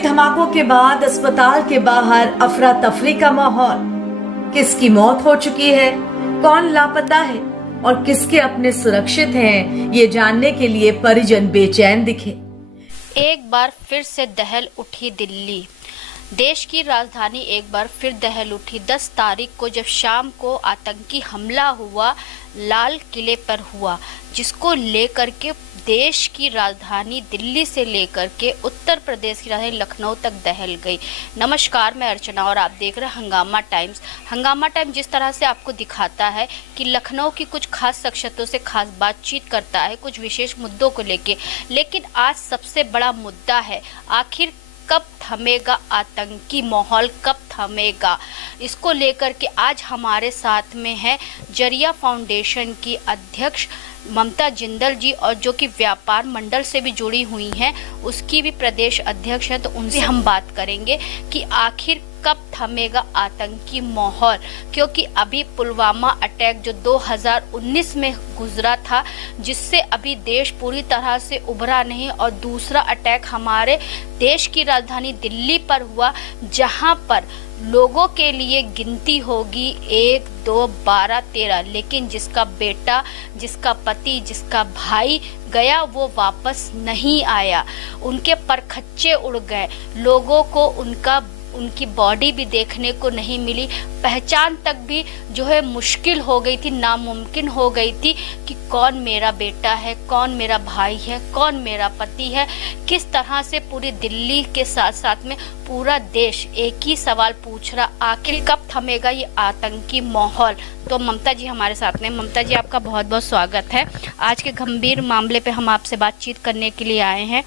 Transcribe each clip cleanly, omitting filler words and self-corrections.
दिल्ली धमाकों के बाद अस्पताल के बाहर अफरा तफरी का माहौल। किसकी मौत हो चुकी है, कौन लापता है और किसके अपने सुरक्षित हैं, ये जानने के लिए परिजन बेचैन दिखे। एक बार फिर से दहल उठी दिल्ली। देश की राजधानी एक बार फिर दहल उठी। 10 तारीख को जब शाम को आतंकी हमला हुआ, लाल किले पर हुआ, जिसको लेकर के देश की राजधानी दिल्ली से लेकर के उत्तर प्रदेश की राजधानी लखनऊ तक दहल गई। नमस्कार, मैं अर्चना और आप देख रहे हैं हंगामा टाइम्स। हंगामा टाइम्स जिस तरह से आपको दिखाता है कि लखनऊ की कुछ खास शख्सियतों से खास बातचीत करता है कुछ विशेष मुद्दों को लेके, लेकिन आज सबसे बड़ा मुद्दा है आखिर कब थमेगा आतंकी माहौल, कब थमेगा। इसको लेकर के आज हमारे साथ में है जरिया फाउंडेशन की अध्यक्ष ममता जिंदल जी, और जो कि व्यापार मंडल से भी जुड़ी हुई हैं, उसकी भी प्रदेश अध्यक्ष हैं। तो उनसे हम बात करेंगे कि आखिर कब थमेगा आतंकी माहौल, क्योंकि अभी पुलवामा अटैक जो 2019 में गुजरा था, जिससे अभी देश पूरी तरह से उभरा नहीं, और दूसरा अटैक हमारे देश की राजधानी दिल्ली पर हुआ, जहां पर लोगों के लिए गिनती होगी 1, 2, 12, 13, लेकिन जिसका बेटा, जिसका पति, जिसका भाई गया वो वापस नहीं आया। उनके परखच्चे उड़ गए, लोगों को उनकी बॉडी भी देखने को नहीं मिली, पहचान तक भी जो है मुश्किल हो गई थी, नामुमकिन हो गई थी कि कौन मेरा बेटा है, कौन मेरा भाई है, कौन मेरा पति है। किस तरह से पूरी दिल्ली के साथ साथ में पूरा देश एक ही सवाल पूछ रहा, आखिर कब थमेगा ये आतंकी माहौल। तो ममता जी हमारे साथ में। ममता जी, आपका बहुत बहुत स्वागत है। आज के गंभीर मामले पे हम आपसे बातचीत करने के लिए आए हैं।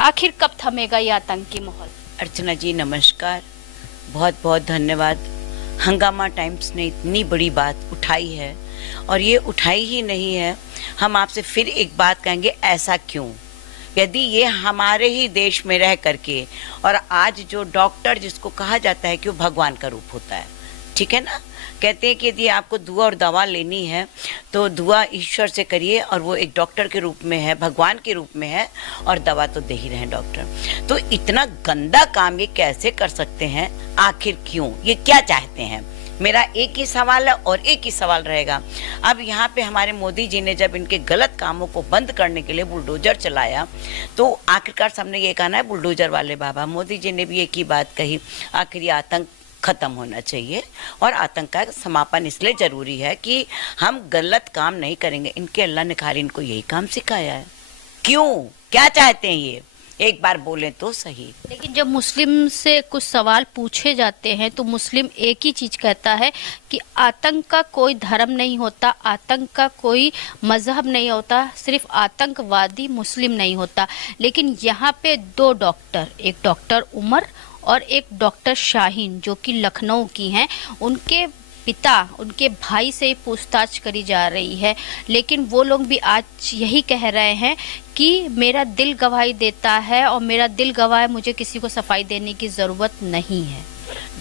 आखिर कब थमेगा ये आतंकी माहौल? अर्चना जी नमस्कार, बहुत बहुत धन्यवाद। हंगामा टाइम्स ने इतनी बड़ी बात उठाई है, और ये उठाई ही नहीं है, हम आपसे फिर एक बात कहेंगे, ऐसा क्यों? यदि ये हमारे ही देश में रह करके, और आज जो डॉक्टर जिसको कहा जाता है कि वो भगवान का रूप होता है, ठीक है ना, कहते हैं कि यदि आपको दुआ और दवा लेनी है तो दुआ ईश्वर से करिए, और वो एक डॉक्टर के रूप में है, भगवान के रूप में है, और दवा तो दे ही रहे हैं डॉक्टर। तो इतना गंदा काम ये कैसे कर सकते हैं? आखिर क्यों? ये क्या चाहते हैं? मेरा एक ही सवाल है और एक ही सवाल रहेगा। अब यहाँ पे हमारे मोदी जी ने जब इनके गलत कामों को बंद करने के लिए बुलडोजर चलाया, तो आखिरकार सबने ये कहना है बुलडोजर वाले बाबा। मोदी जी ने भी एक ही बात कही, आखिर ये आतंक खत्म होना चाहिए, और आतंक का समापन इसलिए जरूरी है कि हम गलत काम नहीं करेंगे। इनके अल्लाह ने खाली इनको यही काम सिखाया है। क्यों? क्या चाहते हैं ये? एक बार बोले तो सही। लेकिन जब मुस्लिम से कुछ सवाल पूछे जाते हैं तो मुस्लिम एक ही चीज कहता है कि आतंक का कोई धर्म नहीं होता, आतंक का कोई मजहब नहीं होता, सिर्फ आतंकवादी मुस्लिम नहीं होता। लेकिन यहाँ पे 2 डॉक्टर, एक डॉक्टर उमर और एक डॉक्टर शाहीन, जो कि लखनऊ की हैं, उनके पिता, उनके भाई से ही पूछताछ करी जा रही है। लेकिन वो लोग भी आज यही कह रहे हैं कि मेरा दिल गवाही देता है, और मेरा दिल गवाह है, मुझे किसी को सफाई देने की ज़रूरत नहीं है।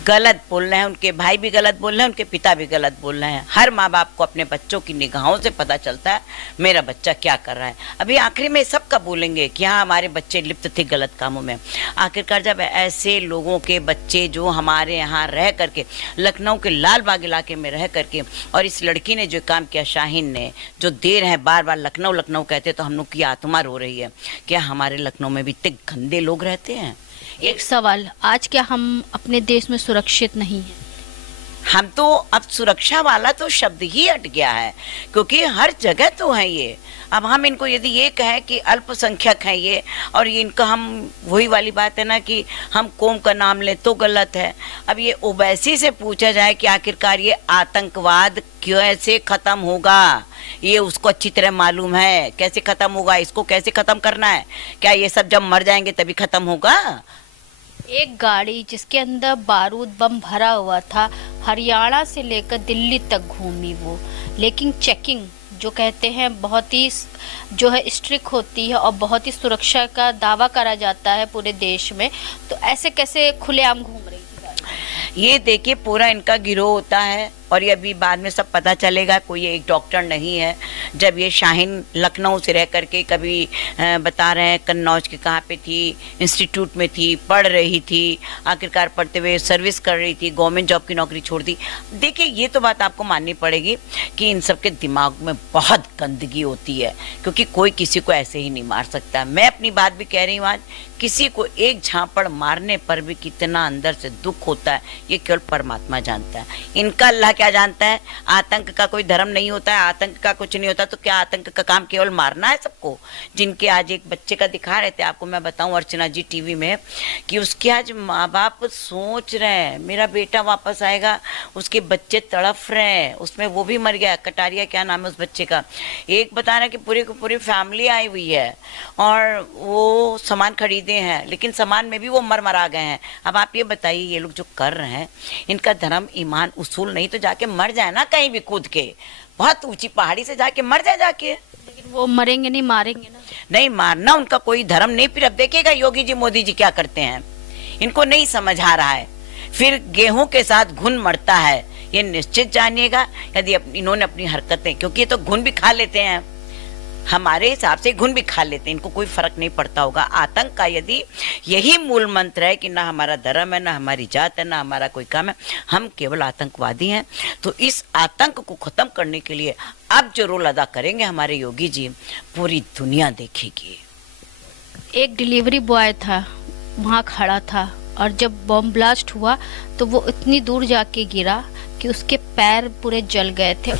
गलत बोल रहे हैं, उनके भाई भी गलत बोल रहे हैं, उनके पिता भी गलत बोल रहे हैं। हर माँ बाप को अपने बच्चों की निगाहों से पता चलता है मेरा बच्चा क्या कर रहा है। अभी आखिरी में सबका बोलेंगे कि हाँ हमारे बच्चे लिप्त थे गलत कामों में। आखिरकार जब ऐसे लोगों के बच्चे जो हमारे यहाँ रह करके, लखनऊ के लाल बाग इलाके में रह करके, और इस लड़की ने जो काम किया, शाहीन ने, जो दे रहे हैं बार बार लखनऊ लखनऊ कहते, तो हम लोग की आत्मा रो रही है। क्या हमारे लखनऊ में भी इतने गंदे लोग रहते हैं? एक सवाल, आज क्या हम अपने देश में सुरक्षित नहीं हैं? हम तो अब सुरक्षा वाला तो शब्द ही हट गया है, क्योंकि हर जगह तो है ये। अब हम इनको यदि ये कहें कि अल्पसंख्यक हैं ये, और ये इनका, हम वही वाली बात है ना कि हम कौम का नाम लें तो गलत है। अब ये ओवैसी से पूछा जाए कि आखिरकार ये आतंकवाद कैसे खत्म होगा, ये उसको अच्छी तरह मालूम है कैसे खत्म होगा, इसको कैसे खत्म करना है। क्या ये सब जब मर जाएंगे तभी खत्म होगा? एक गाड़ी जिसके अंदर बारूद बम भरा हुआ था, हरियाणा से लेकर दिल्ली तक घूमी वो, लेकिन चेकिंग जो कहते हैं बहुत ही जो है स्ट्रिक्ट होती है, और बहुत ही सुरक्षा का दावा करा जाता है पूरे देश में, तो ऐसे कैसे खुलेआम घूम रही थी गाड़ी? ये देखिए पूरा इनका गिरोह होता है, और ये अभी बाद में सब पता चलेगा, कोई एक डॉक्टर नहीं है। जब ये शाहीन लखनऊ से रह करके कभी बता रहे हैं कन्नौज के कहाँ पे थी, इंस्टीट्यूट में थी, पढ़ रही थी, आखिरकार पढ़ते हुए सर्विस कर रही थी, गवर्नमेंट जॉब की नौकरी छोड़ दी। देखिए ये तो बात आपको माननी पड़ेगी कि इन सब के दिमाग में बहुत गंदगी होती है, क्योंकि कोई किसी को ऐसे ही नहीं मार सकता। मैं अपनी बात भी कह रही हूँ आज, किसी को एक झापड़ मारने पर भी कितना अंदर से दुख होता है ये केवल परमात्मा जानता है। इनका अल्लाह क्या जानता है? आतंक का कोई धर्म नहीं होता है, आतंक का कुछ नहीं होता। तो क्या आतंक का काम केवल मारना है सबको? जिनके आज एक बच्चे का दिखा रहे थे आपको, मैं बताऊं अर्चना जी टीवी में, कि उसके आज माँ बाप सोच रहे हैं मेरा बेटा वापस आएगा, उसके बच्चे तड़फ रहे हैं, उसमें वो भी मर गया, कटारिया क्या नाम है उस बच्चे का। एक बता रहा है कि पूरी फैमिली आई हुई है और वो सामान खरीदे हैं, लेकिन सामान में भी वो मरा गए हैं। अब आप ये बताइए ये लोग जो कर रहे हैं, इनका धर्म ईमान उसूल नहीं तो जाके मर जाए ना कहीं भी, कूद के बहुत ऊंची पहाड़ी से जाके मर जाए जाके। लेकिन वो मरेंगे नहीं, मारेंगे ना। नहीं, मारना उनका कोई धर्म नहीं। फिर अब देखिएगा योगी जी मोदी जी क्या करते हैं, इनको नहीं समझ आ रहा है। फिर गेहूं के साथ घुन मरता है, ये निश्चित जानिएगा यदि इन्होंने अपनी हरकतें, क्योंकि ये तो घुन भी खा लेते हैं, हमारे हिसाब से घुन भी खा लेते हैं, इनको कोई फर्क नहीं पड़ता होगा। आतंक का यदि यही मूल मंत्र है कि ना हमारा धर्म है, ना हमारी जात है, ना हमारा कोई काम है, हम केवल आतंकवादी हैं, तो इस आतंक को खत्म करने के लिए अब जो रोल अदा करेंगे हमारे योगी जी, पूरी दुनिया देखेगी। एक डिलीवरी बॉय था, वहाँ खड़ा था, और जब बॉम्ब ब्लास्ट हुआ तो वो इतनी दूर जाके गिरा कि उसके पैर पूरे जल गए थे।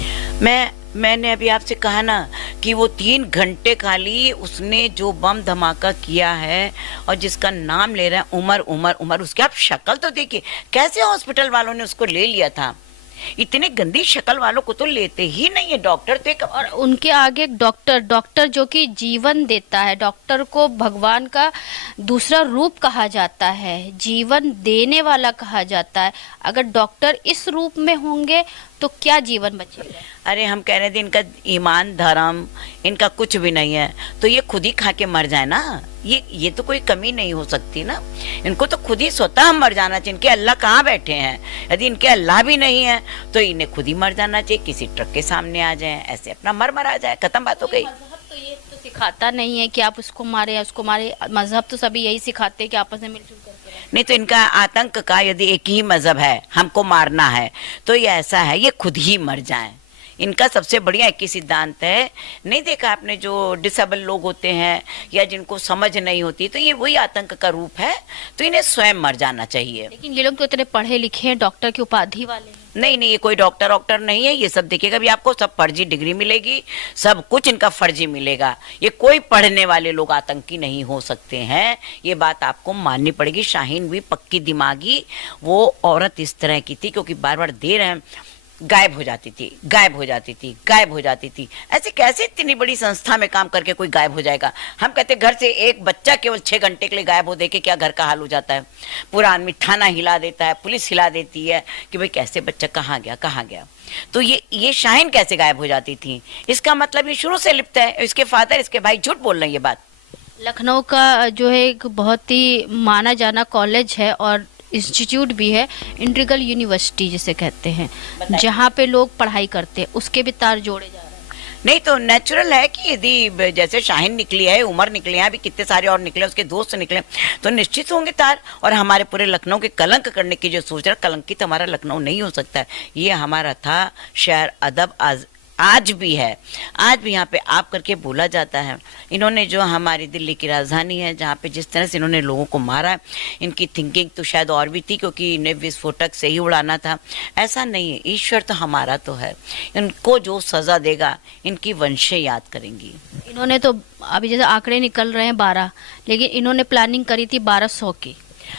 मैंने अभी आपसे कहा ना कि वो 3 घंटे खाली उसने जो बम धमाका किया है और जिसका नाम ले रहे हैं उमर, उसकी आप शक्ल तो देखिए, कैसे हॉस्पिटल वालों ने उसको ले लिया था। इतने गंदी शक्ल वालों को तो लेते ही नहीं है डॉक्टर तो एक। और उनके आगे एक डॉक्टर जो कि जीवन देता है, डॉक्टर को भगवान का दूसरा रूप कहा जाता है, जीवन देने वाला कहा जाता है। अगर डॉक्टर इस रूप में होंगे तो क्या जीवन बचेगा? अरे हम कह रहे थे इनका ईमान धर्म इनका कुछ भी नहीं है, तो ये खुद ही खा के मर जाए ना, ये तो कोई कमी नहीं हो सकती ना। इनको तो खुद ही स्वतः मर जाना चाहिए। इनके अल्लाह कहाँ बैठे हैं? यदि इनके अल्लाह भी नहीं है तो इन्हें खुद ही मर जाना चाहिए, किसी ट्रक के सामने आ जाए, ऐसे अपना मर जाए, खत्म बात हो गई। मजहब तो ये तो सिखाता नहीं है कि आप उसको मारे या उसको मारे। मजहब तो सभी यही सिखाते हैं कि आपस में मिलजुल करके रहें। नहीं तो इनका आतंक का यदि एक ही मजहब है, हमको मारना है, तो ये ऐसा है ये खुद ही मर जाएं। इनका सबसे बढ़िया एक ही सिद्धांत है, नहीं देखा आपने जो डिसेबल लोग होते हैं या जिनको समझ नहीं होती, तो ये वही आतंक का रूप है, तो इन्हें स्वयं मर जाना चाहिए। लेकिन ये लोग तो इतने पढ़े लिखे हैं, डॉक्टर की उपाधि वाले हैं। नहीं, ये कोई डॉक्टर नहीं है, ये सब देखिएगा भी आपको सब फर्जी डिग्री मिलेगी, सब कुछ इनका फर्जी मिलेगा। ये कोई पढ़ने वाले लोग आतंकी नहीं हो सकते हैं, ये बात आपको माननी पड़ेगी। शाहीन भी पक्की दिमागी वो औरत इस तरह की थी, क्योंकि बार बार दे रहे हैं, गायब हो जाती थी। ऐसे कैसे इतनी बड़ी संस्था में काम करके कोई गायब हो जाएगा? हम कहते घर से एक बच्चा केवल 6 घंटे के लिए गायब हो, देखे क्या घर का हाल हो जाता है। पूरा आदमी थाना हिला देता है, पुलिस हिला देती है कि भाई कैसे बच्चा कहाँ गया। तो ये शाहीन कैसे गायब हो जाती थी? इसका मतलब ये शुरू से लिप्त है। इसके फादर, इसके भाई झूठ बोल रहे हैं। ये बात लखनऊ का जो है एक बहुत ही माना जाना कॉलेज है और इंस्टीट्यूट भी है, इंटीग्रल यूनिवर्सिटी जिसे कहते हैं, जहाँ पे लोग पढ़ाई करते हैं, उसके भी तार जोड़े जा रहे हैं। नहीं तो नेचुरल है कि यदि जैसे शाहीन निकली है, उमर निकले हैं, अभी कितने सारे और निकले, उसके दोस्त निकले, तो निश्चित होंगे तार। और हमारे पूरे लखनऊ के कलंक करने की जो सोच रहा, कलंकित हमारा लखनऊ नहीं हो सकता है। ये हमारा था शहर अदब, आज भी है, आज भी यहाँ पे आप करके बोला जाता है। इन्होंने जो हमारी दिल्ली की राजधानी है, जहाँ पे जिस तरह से इन्होंने लोगों को मारा है, इनकी थिंकिंग तो शायद और भी थी, क्योंकि इन्हें विस्फोटक से ही उड़ाना था। ऐसा नहीं है, ईश्वर तो हमारा तो है, इनको जो सजा देगा इनकी वंशें याद करेंगी। इन्होंने तो अभी जैसे आंकड़े निकल रहे हैं 12, लेकिन इन्होंने प्लानिंग करी थी 1200 की।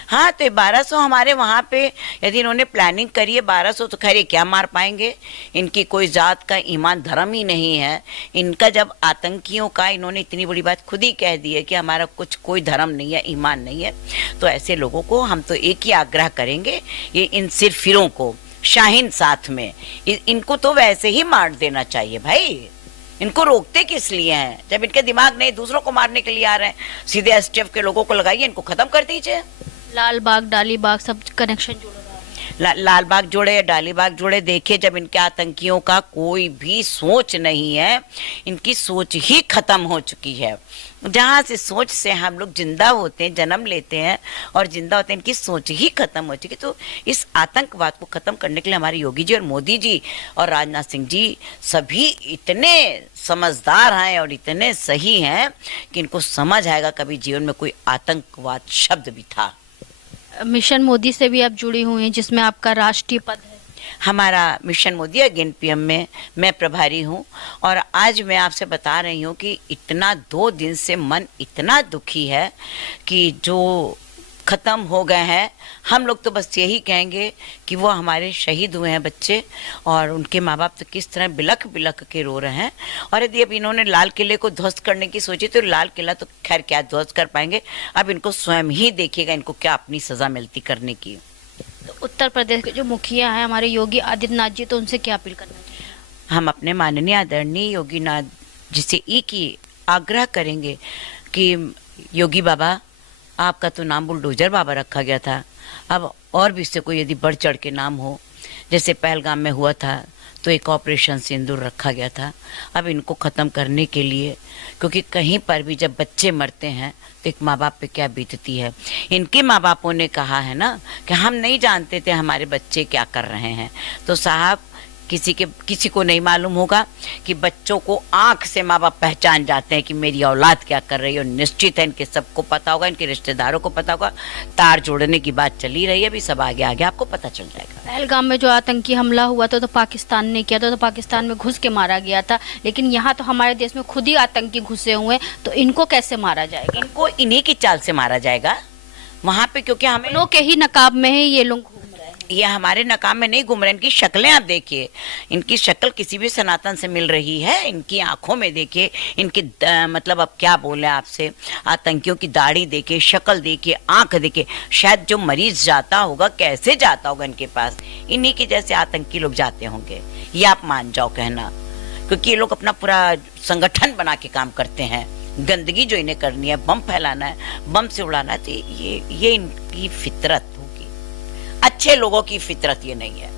हाँ, तो 1200 हमारे वहाँ पे यदि इन्होंने प्लानिंग करी है 1200, तो खैर क्या मार पाएंगे? इनकी कोई जात का ईमान धर्म ही नहीं है। इनका जब आतंकियों का इन्होंने इतनी बड़ी बात खुद ही कह दी है कि हमारा कुछ कोई धर्म नहीं है, ईमान नहीं है, तो ऐसे लोगों को हम तो एक ही आग्रह करेंगे, ये इन सिरफिरों को, शाहीन साथ में, इनको तो वैसे ही मार देना चाहिए भाई। इनको रोकते किस लिए हैं? जब इनके दिमाग नहीं दूसरों को मारने के लिए आ रहे हैं, सीधे एसटीएफ के लोगों को लगाइए, इनको खत्म कर दीजिए। लाल बाग, डाली बाग, सब कनेक्शन जुड़ रहा है। लाल बाग जोड़े या डालीबाग जोड़े, देखिए जब इनके आतंकियों का कोई भी सोच नहीं है, इनकी सोच ही खत्म हो चुकी है। जहाँ से सोच से हम लोग जिंदा होते हैं, जन्म लेते हैं और जिंदा होते हैं, इनकी सोच ही खत्म हो चुकी। तो इस आतंकवाद को खत्म करने के लिए हमारे योगी जी और मोदी जी और राजनाथ सिंह जी सभी इतने समझदार हैं और इतने सही हैं कि इनको समझ आएगा कभी जीवन में कोई आतंकवाद शब्द भी था। मिशन मोदी से भी आप जुड़ी हुई हैं, जिसमें आपका राष्ट्रीय पद है। हमारा मिशन मोदी अगेन पीएम में मैं प्रभारी हूँ और आज मैं आपसे बता रही हूँ कि इतना 2 दिन से मन इतना दुखी है कि जो ख़त्म हो गए हैं, हम लोग तो बस यही कहेंगे कि वो हमारे शहीद हुए हैं बच्चे और उनके माँ बाप तो किस तरह बिलख बिलख के रो रहे हैं। और यदि अब इन्होंने लाल किले को ध्वस्त करने की सोची तो लाल किला तो खैर क्या ध्वस्त कर पाएंगे, अब इनको स्वयं ही देखिएगा इनको क्या अपनी सज़ा मिलती करने की। तो उत्तर प्रदेश के जो मुखिया हैं हमारे योगी आदित्यनाथ जी, तो उनसे क्या अपील करना चाहिए? हम अपने माननीय आदरणीय योगी नाथ जी से एक ही आग्रह करेंगे कि योगी बाबा, आपका तो नाम बुलडोजर बाबा रखा गया था, अब और भी इससे कोई यदि बढ़ चढ़ के नाम हो, जैसे पहलगाम में हुआ था तो एक ऑपरेशन सिंदूर रखा गया था, अब इनको ख़त्म करने के लिए, क्योंकि कहीं पर भी जब बच्चे मरते हैं तो एक माँ बाप पे क्या बीतती है। इनके माँ बापों ने कहा है ना कि हम नहीं जानते थे हमारे बच्चे क्या कर रहे हैं। तो साहब, किसी को नहीं मालूम होगा कि बच्चों को आंख से माँ बाप पहचान जाते हैं कि मेरी औलाद क्या कर रही है, और निश्चित है इनके सबको पता होगा, इनके रिश्तेदारों को पता होगा। तार जोड़ने की बात चली रही है, अभी सब आगे आगे आपको पता चल जाएगा। पहलगाम में जो आतंकी हमला हुआ था तो पाकिस्तान ने किया था, तो पाकिस्तान में घुस के मारा गया था, लेकिन यहाँ तो हमारे देश में खुद ही आतंकी घुसे हुए हैं, तो इनको कैसे मारा जाएगा? इनको इन्हीं की चाल से मारा जाएगा वहाँ पे, क्योंकि हमें लोग के ही नकाब में है ये लोग घूम रहे हैं। ये हमारे नकाब में नहीं घूम रहे, इनकी शक्लें आप देखिए, इनकी शक्ल किसी भी सनातन से मिल रही है। इनकी आंखों में देखिए, इनकी मतलब अब क्या बोले आपसे, आतंकियों की दाढ़ी देखिए, शक्ल देखिए, आंख देखिए, शायद जो मरीज जाता होगा कैसे जाता होगा इनके पास, इन्हीं के जैसे आतंकी लोग जाते होंगे, ये आप मान जाओ कहना, क्योंकि ये लोग अपना पूरा संगठन बना के काम करते हैं। गंदगी जो इन्हें करनी है, बम फैलाना है, बम से उड़ाना है, तो ये इनकी फितरत होगी। अच्छे लोगों की फितरत ये नहीं है,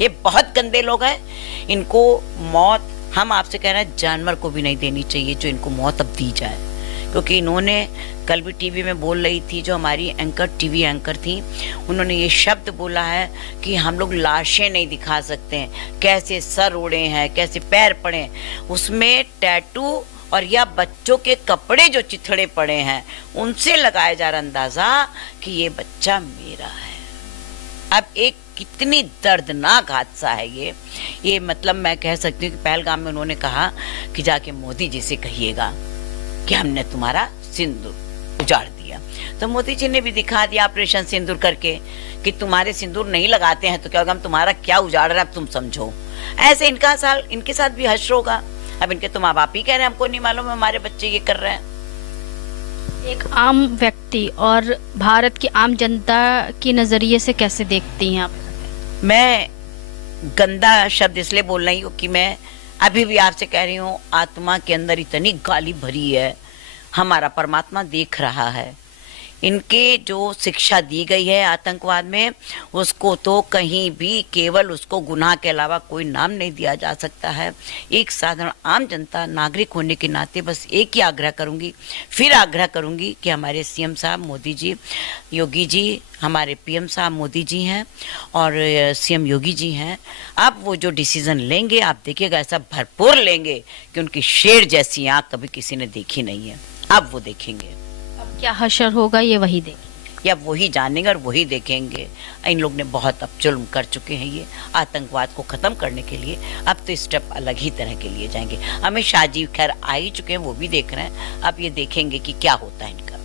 ये बहुत गंदे लोग हैं। इनको मौत, हम आपसे कह रहे हैं, जानवर को भी नहीं देनी चाहिए जो इनको मौत अब दी जाए, क्योंकि इन्होंने कल भी टीवी में बोल रही थी, जो हमारी एंकर टीवी एंकर थी, उन्होंने ये शब्द बोला है कि हम लोग लाशें नहीं दिखा सकते हैं, कैसे सर उड़े हैं, कैसे पैर पड़े, उसमें टैटू और या बच्चों के कपड़े जो चिथड़े पड़े हैं उनसे लगाया जा रहा अंदाजा कि ये बच्चा मेरा है। अब एक कितनी दर्दनाक हादसा है ये मतलब मैं कह सकती हूँ कि पहलगाम में उन्होंने कहा कि जाके मोदी जी से कहिएगा कि हमने तुम्हारा सिंदूर उजाड़ दिया। तो मोदी जी ने भी दिखा दिया ऑपरेशन सिंदूर करके कि तुम्हारे सिंदूर नहीं लगाते हैं तो क्या होगा, हम तुम्हारा क्या उजाड़ रहे हैं अब तुम समझो। ऐसे इनके साथ भी हश्र होगा। अब इनके तो माँ बाप ही कह रहे हैं हमको नहीं मालूम हमारे बच्चे ये कर रहे हैं। एक आम व्यक्ति और भारत की आम जनता के नजरिए से कैसे देखती हैं आप? मैं गंदा शब्द इसलिए बोल रही हूँ कि मैं अभी भी आपसे कह रही हूँ, आत्मा के अंदर इतनी गाली भरी है, हमारा परमात्मा देख रहा है। इनके जो शिक्षा दी गई है आतंकवाद में, उसको तो कहीं भी केवल उसको गुनाह के अलावा कोई नाम नहीं दिया जा सकता है। एक साधारण आम जनता नागरिक होने के नाते बस एक ही आग्रह करूंगी, फिर आग्रह करूंगी कि हमारे सीएम साहब मोदी जी, योगी जी, हमारे पीएम साहब मोदी जी हैं और सीएम योगी जी हैं, अब वो जो डिसीजन लेंगे आप देखिएगा ऐसा भरपूर लेंगे कि उनकी शेर जैसी आँख कभी किसी ने देखी नहीं है। अब वो देखेंगे क्या हशर होगा, ये वही देखेंगे, या वही जानेंगे और वही देखेंगे। इन लोग ने बहुत अब जुल्म कर चुके हैं ये आतंकवाद को ख़त्म करने के लिए, अब तो स्टेप अलग ही तरह के लिए जाएंगे। अमित शाह जी खैर आ ही चुके हैं, वो भी देख रहे हैं, अब ये देखेंगे कि क्या होता है इनका।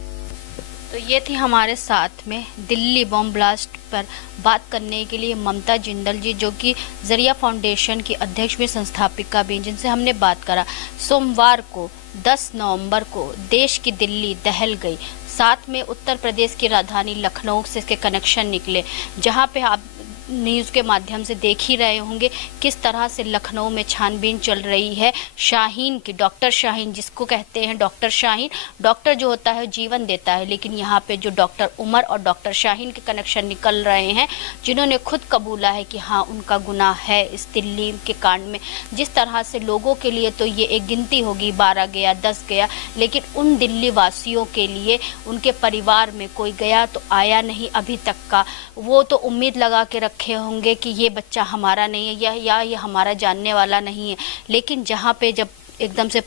तो ये थी हमारे साथ में दिल्ली बम ब्लास्ट पर बात करने के लिए ममता जिंदल जी, जो कि जरिया फाउंडेशन की अध्यक्ष भी संस्थापिका भी, जिनसे हमने बात करा। सोमवार को 10 नवंबर को देश की दिल्ली दहल गई, साथ में उत्तर प्रदेश की राजधानी लखनऊ से इसके कनेक्शन निकले, जहां पे आप न्यूज़ के माध्यम से देख ही रहे होंगे किस तरह से लखनऊ में छानबीन चल रही है शाहीन की। डॉक्टर शाहीन जिसको कहते हैं डॉक्टर शाहीन, डॉक्टर जो होता है जीवन देता है, लेकिन यहाँ पे जो डॉक्टर उमर और डॉक्टर शाहीन के कनेक्शन निकल रहे हैं, जिन्होंने खुद कबूला है कि हाँ उनका गुनाह है इस दिल्ली के कांड में। जिस तरह से लोगों के लिए तो ये एक गिनती होगी 12 गया 10 गया, लेकिन उन दिल्ली वासियों के लिए उनके परिवार में कोई गया तो आया नहीं अभी तक का। वो तो उम्मीद लगा के रखे होंगे कि ये बच्चा हमारा नहीं है या ये हमारा जानने वाला नहीं है, लेकिन जहाँ पे जब एकदम से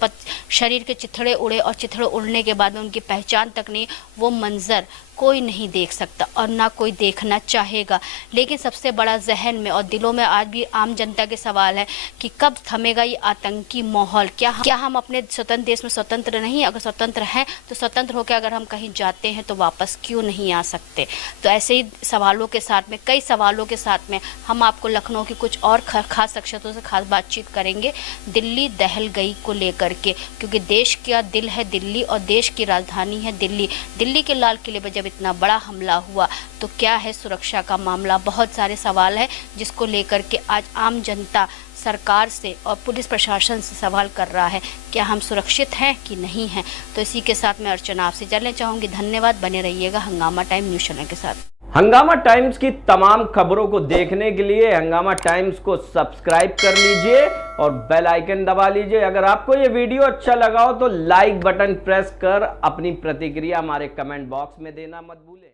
शरीर के चिथड़े उड़े और चिथड़े उड़ने के बाद में उनकी पहचान तक नहीं, वो मंजर कोई नहीं देख सकता और ना कोई देखना चाहेगा। लेकिन सबसे बड़ा जहन में और दिलों में आज भी आम जनता के सवाल है कि कब थमेगा ये आतंकी माहौल। क्या हम अपने स्वतंत्र देश में स्वतंत्र नहीं? अगर स्वतंत्र हैं तो स्वतंत्र होकर अगर हम कहीं जाते हैं तो वापस क्यों नहीं आ सकते? तो ऐसे ही सवालों के साथ में, कई सवालों के साथ में हम आपको लखनऊ की कुछ और खास शख्सियतों से खास बातचीत करेंगे दिल्ली दहल गई को लेकर के, क्योंकि देश का दिल है दिल्ली और देश की राजधानी है दिल्ली। दिल्ली के लाल किले पर जब इतना बड़ा हमला हुआ तो क्या है सुरक्षा का मामला? बहुत सारे सवाल है जिसको लेकर के आज आम जनता सरकार से और पुलिस प्रशासन से सवाल कर रहा है, क्या हम सुरक्षित हैं कि नहीं हैं? तो इसी के साथ मैं अर्चना आपसे जानना चाहूँगी। धन्यवाद, बने रहिएगा हंगामा टाइम न्यूज़ चैनल के साथ। हंगामा टाइम्स की तमाम खबरों को देखने के लिए हंगामा टाइम्स को सब्सक्राइब कर लीजिए और बेल आइकन दबा लीजिए। अगर आपको ये वीडियो अच्छा लगा हो तो लाइक बटन प्रेस कर अपनी प्रतिक्रिया हमारे कमेंट बॉक्स में देना मत भूलें।